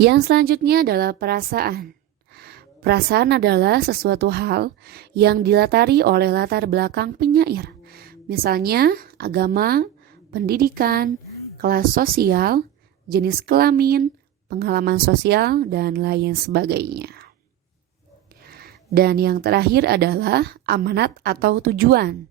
Yang selanjutnya adalah perasaan. Perasaan adalah sesuatu hal yang dilatari oleh latar belakang penyair. Misalnya agama, pendidikan, kelas sosial, jenis kelamin, pengalaman sosial, dan lain sebagainya. Dan yang terakhir adalah amanat atau tujuan.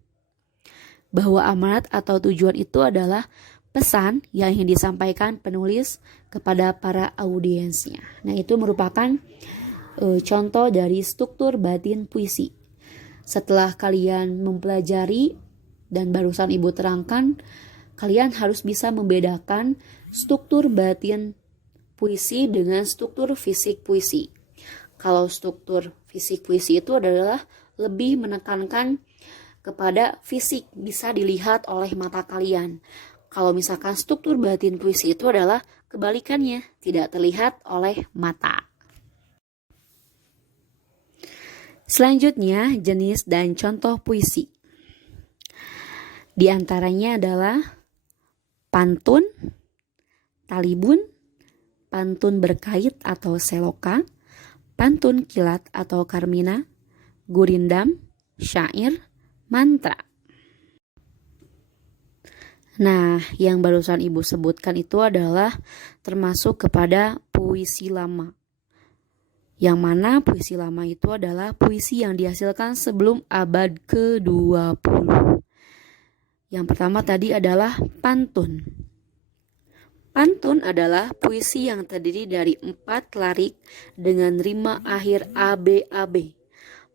Bahwa amanat atau tujuan itu adalah pesan yang ingin disampaikan penulis kepada para audiensnya. Nah, itu merupakan contoh dari struktur batin puisi. Setelah kalian mempelajari dan barusan Ibu terangkan, kalian harus bisa membedakan struktur batin puisi dengan struktur fisik puisi. Kalau struktur fisik puisi itu adalah lebih menekankan kepada fisik, bisa dilihat oleh mata kalian. Kalau misalkan struktur batin puisi itu adalah kebalikannya, tidak terlihat oleh mata. Selanjutnya, jenis dan contoh puisi. Di antaranya adalah pantun, talibun, pantun berkait atau seloka, pantun kilat atau karmina, gurindam, syair, mantra. Nah, yang barusan Ibu sebutkan itu adalah termasuk kepada puisi lama. Yang mana puisi lama itu adalah puisi yang dihasilkan sebelum abad ke-20. Yang pertama tadi adalah pantun. Pantun adalah puisi yang terdiri dari 4 larik dengan rima akhir ABAB.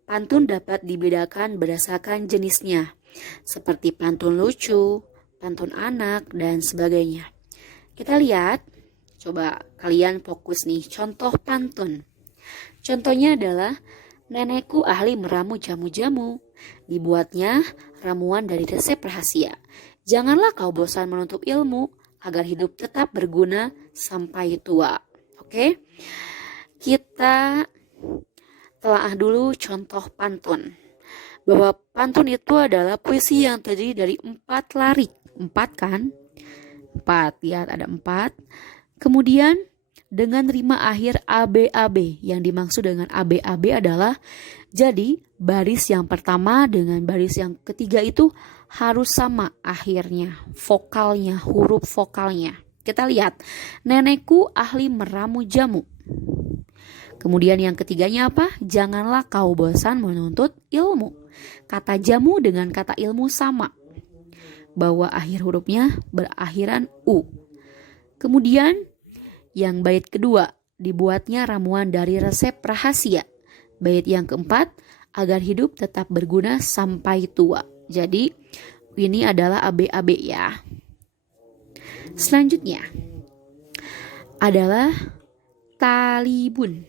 Pantun dapat dibedakan berdasarkan jenisnya, seperti pantun lucu, pantun anak, dan sebagainya. Kita lihat, coba kalian fokus nih, contoh pantun. Contohnya adalah, nenekku ahli meramu jamu-jamu. Dibuatnya ramuan dari resep rahasia. Janganlah kau bosan menuntut ilmu, agar hidup tetap berguna sampai tua. Oke? Kita telaah dulu contoh pantun. Bahwa pantun itu adalah puisi yang terdiri dari 4 larik. 4 kan? 4, lihat ada 4. Kemudian dengan rima akhir ABAB. Yang dimaksud dengan ABAB adalah, jadi baris yang pertama dengan baris yang ketiga itu harus sama akhirnya, vokalnya, huruf vokalnya. Kita lihat, nenekku ahli meramu jamu. Kemudian yang ketiganya apa? Janganlah kau bosan menuntut ilmu. Kata jamu dengan kata ilmu sama, bahwa akhir hurufnya berakhiran U. Kemudian yang bait kedua, dibuatnya ramuan dari resep rahasia. Bait yang keempat, agar hidup tetap berguna sampai tua. Jadi ini adalah ABAB ya. Selanjutnya adalah talibun.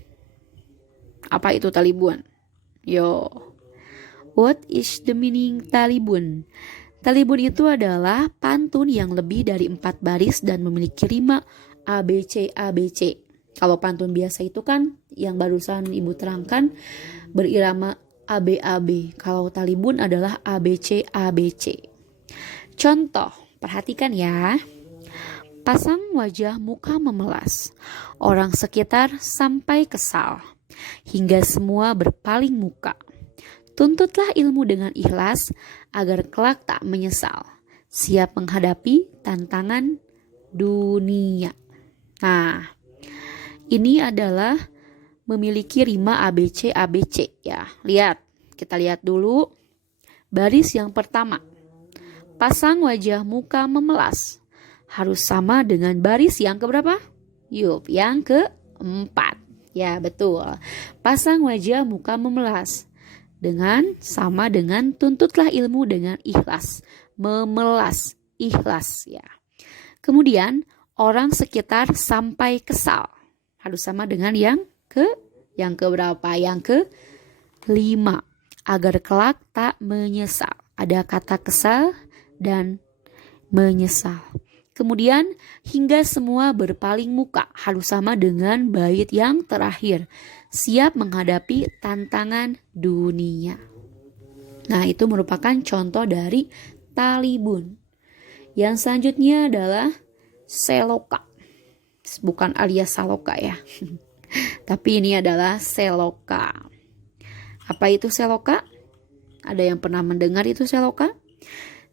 Apa itu talibun? Yo, what is the meaning talibun? Talibun itu adalah pantun yang lebih dari 4 baris dan memiliki rima ABC. Kalau pantun biasa itu kan yang barusan Ibu terangkan berirama ABAB. Kalau talibun adalah ABC. Contoh, perhatikan ya. Pasang wajah muka memelas, orang sekitar sampai kesal, hingga semua berpaling muka. Tuntutlah ilmu dengan ikhlas, agar kelak tak menyesal, siap menghadapi tantangan dunia. Nah, ini adalah memiliki rima ABC ya. Lihat, kita lihat dulu baris yang pertama. Pasang wajah muka memelas. Harus sama dengan baris yang keberapa? Yup, yang keempat. Ya, betul. Pasang wajah muka memelas. Sama dengan tuntutlah ilmu dengan ikhlas. Memelas, ikhlas ya. Kemudian orang sekitar sampai kesal. Harus sama dengan yang keberapa? Yang ke-5. Agar kelak tak menyesal. Ada kata kesal dan menyesal. Kemudian hingga semua berpaling muka. Harus sama dengan bait yang terakhir. Siap menghadapi tantangan dunia. Nah, itu merupakan contoh dari talibun. Yang selanjutnya adalah seloka. bukan alias saloka ya. Tapi ini adalah seloka. Apa itu seloka? Ada yang pernah mendengar itu seloka?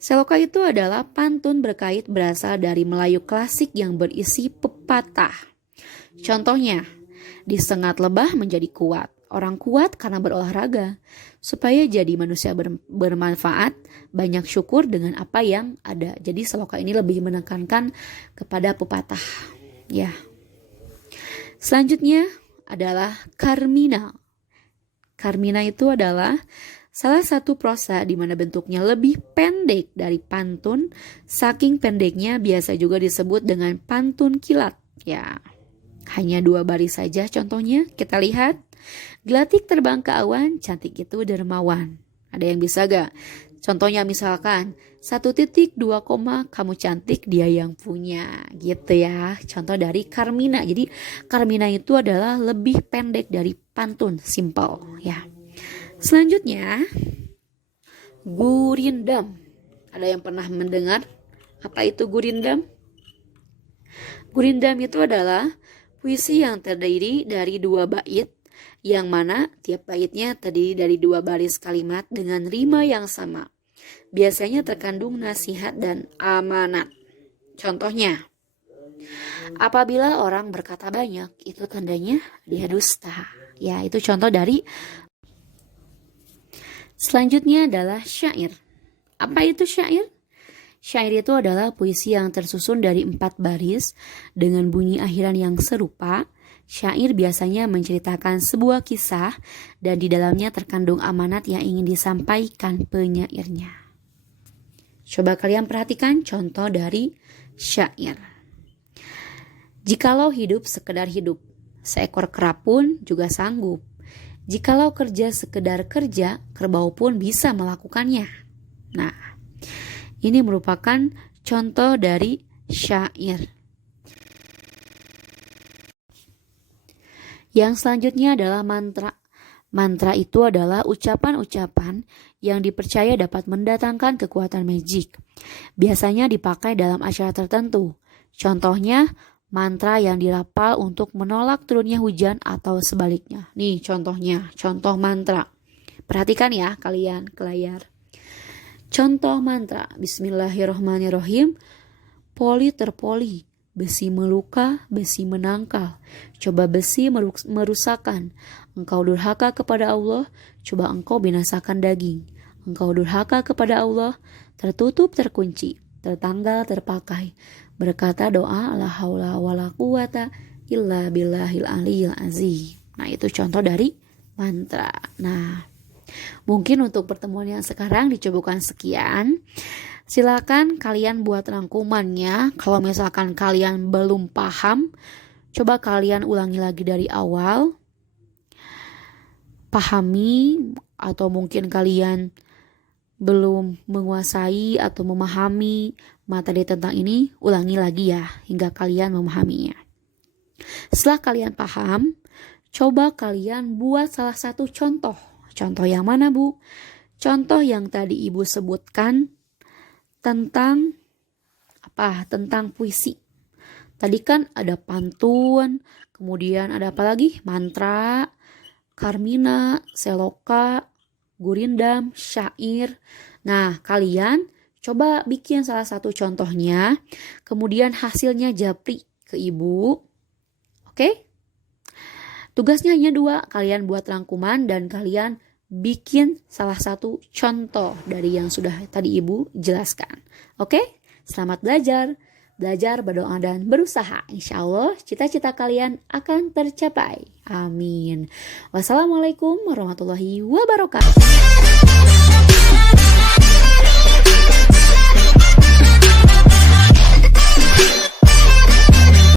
Seloka itu adalah pantun berkait berasal dari Melayu klasik yang berisi pepatah. Contohnya, disengat lebah menjadi kuat. Orang kuat karena berolahraga. Supaya jadi manusia bermanfaat, banyak syukur dengan apa yang ada. Jadi seloka ini lebih menekankan kepada pepatah. Ya. Selanjutnya adalah Carmina. Carmina itu adalah salah satu prosa di mana bentuknya lebih pendek dari pantun. Saking pendeknya biasa juga disebut dengan pantun kilat. Ya. Hanya 2 baris saja contohnya. Kita lihat. Gelatik terbang ke awan, cantik itu dermawan. Ada yang bisa gak? Contohnya misalkan 1.2, kamu cantik dia yang punya. Gitu ya. Contoh dari Carmina. Jadi Carmina itu adalah lebih pendek dari pantun. Simple ya. Selanjutnya Gurindam. Ada yang pernah mendengar? Apa itu Gurindam? Gurindam itu adalah puisi yang terdiri dari 2 bait, yang mana tiap baitnya terdiri dari 2 baris kalimat dengan rima yang sama. Biasanya terkandung nasihat dan amanat. Contohnya, apabila orang berkata banyak, itu tandanya dia dusta. Ya, itu contoh dari. Selanjutnya adalah syair. Apa itu syair? Syair itu adalah puisi yang tersusun dari 4 baris dengan bunyi akhiran yang serupa. Syair biasanya menceritakan sebuah kisah dan di dalamnya terkandung amanat yang ingin disampaikan penyairnya. Coba kalian perhatikan contoh dari syair. Jikalau hidup sekedar hidup, seekor kera pun juga sanggup. Jikalau kerja sekedar kerja, kerbau pun bisa melakukannya. Nah, ini merupakan contoh dari syair. Yang selanjutnya adalah mantra. Mantra itu adalah ucapan-ucapan yang dipercaya dapat mendatangkan kekuatan magic. Biasanya dipakai dalam acara tertentu. Contohnya, mantra yang dirapal untuk menolak turunnya hujan atau sebaliknya. Nih contohnya, contoh mantra. Perhatikan ya kalian ke layar. Contoh mantra, Bismillahirrohmanirrohim. Poli terpoli. Besi meluka, besi menangkal. Coba besi merusakkan. Engkau durhaka kepada Allah, coba engkau binasakan daging. Engkau durhaka kepada Allah, tertutup terkunci, tertanggal terpakai. Berkata doa la haula wala quwata illa billahil aliyil azim. Nah, itu contoh dari mantra. Nah, mungkin untuk pertemuan yang sekarang dicobakan sekian. Silakan kalian buat rangkumannya. Kalau misalkan kalian belum paham, coba kalian ulangi lagi dari awal. Pahami, atau mungkin kalian belum menguasai atau memahami materi tentang ini, ulangi lagi ya hingga kalian memahaminya. Setelah kalian paham, coba kalian buat salah satu contoh. Contoh yang mana, Bu? Contoh yang tadi Ibu sebutkan tentang apa? Tentang puisi. Tadi kan ada pantun, kemudian ada apa lagi? Mantra, Carmina, seloka, gurindam, syair. Nah, kalian coba bikin salah satu contohnya, kemudian hasilnya japri ke Ibu. Oke? Tugasnya hanya 2, kalian buat rangkuman dan kalian bikin salah satu contoh dari yang sudah tadi Ibu jelaskan. Oke? Selamat belajar. Belajar, berdoa, dan berusaha. Insya Allah cita-cita kalian akan tercapai. Amin. Wassalamualaikum warahmatullahi wabarakatuh.